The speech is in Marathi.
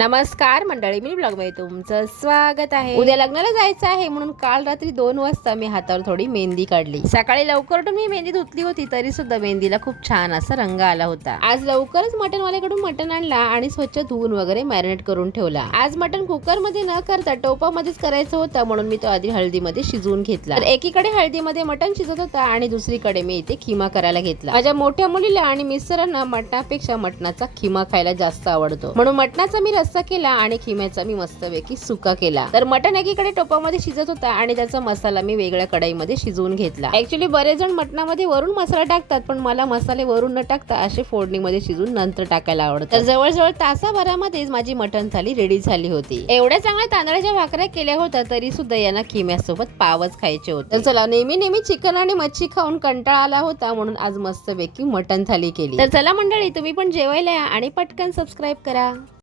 नमस्कार मंडळी, मी ब्लॉगमध्ये तुमचं स्वागत आहे। उद्या लग्नाला जायचं आहे म्हणून काल रात्री 2 वाजता मी हातावर थोडी मेहंदी काढली। सकाळी लवकर उठून मी मेहंदी धुतली होती तरी सुद्धा मेहंदीला खूप छान असा रंग आला होता। आज लवकरच मटनवाल्याकडून मटन आणला आणि स्वच्छ धुवून वगैरे मॅरिनेट करून ठेवला। आज मटन कुकर मध्ये न करता टोपामध्येच करायचं होतं म्हणून मी तो आधी हळदीमध्ये शिजवून घेतला। तर एकीकडे हळदीमध्ये मटन शिजत होता आणि दुसरीकडे मी इथे खिमा करायला घेतला। माझ्या मोठ्या मुलीला आणि मिस्टरांना मटणापेक्षा मटणाचा खिमा खायला जास्त आवडतो म्हणून मटणाचा मी रस्सा केला आणि खिम्याचा मी मस्तपैकी सुका केला। तर मटण एकीकडे टोपामध्ये शिजत होता आणि त्याचा मसाला मी वेगळ्या कढईमध्ये शिजवून घेतला। ऍक्च्युली बरेच जण मटणामध्ये वरून मसाला टाकतात पण मला मसाले वरून न टाकता असे फोडणीमध्ये शिजून नंतर टाकायला आवडतं। तर जवळजवळ तासाभरामध्येच माझी मटण थाली रेडी झाली होती। एवढ्या चांगल्या तांदळाच्या भाकऱ्या केल्या होत्या तरी सुद्धा यांना खिम्यासोबत पावच खायचे होते। तर चला, नेहमी चिकन आणि मच्छी खाऊन कंटाळा आला होता म्हणून आज मस्तपैकी मटण थाली केली। तर चला मंडळी, तुम्ही पण जेवायला या आणि पटकन सबस्क्राईब करा।